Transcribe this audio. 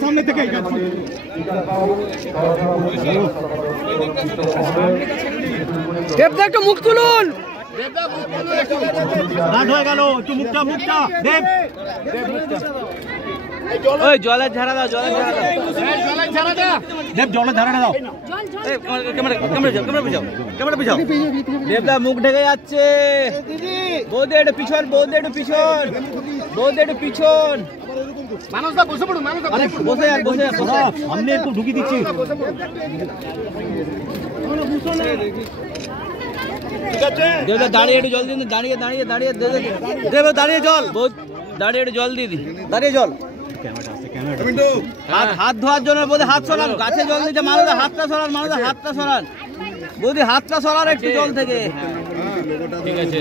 সামনে থেকে দেবদাকে মুখ তুলুন। হয়ে গেল একটু মুখটা দেব ওই জলের ঝাড়া দাও, জলের ঝাড়া দাও, দেব জলের ঝাড়া দাও। ক্যামেরা পিছাও। দেবদা মুখ ঢেকে যাচ্ছে। বৌদি একটু পিছন, মানুষদা বসে পড়ুন, বসে সামনে একটু ঢুকিয়ে দিচ্ছি। দেবদা দাঁড়িয়ে একটু জল দিন, দাঁড়িয়ে দেব, দাঁড়িয়ে জল, দাঁড়িয়ে একটু জল দিয়ে দিন, দাঁড়িয়ে জল। হাত ধোয়ার জন্য বৌদি হাত সরান, গাছে জল দিচ্ছে, মানুষ হাতটা সরান, বৌদি হাতটা সরান একটু জল থেকে। ঠিক আছে।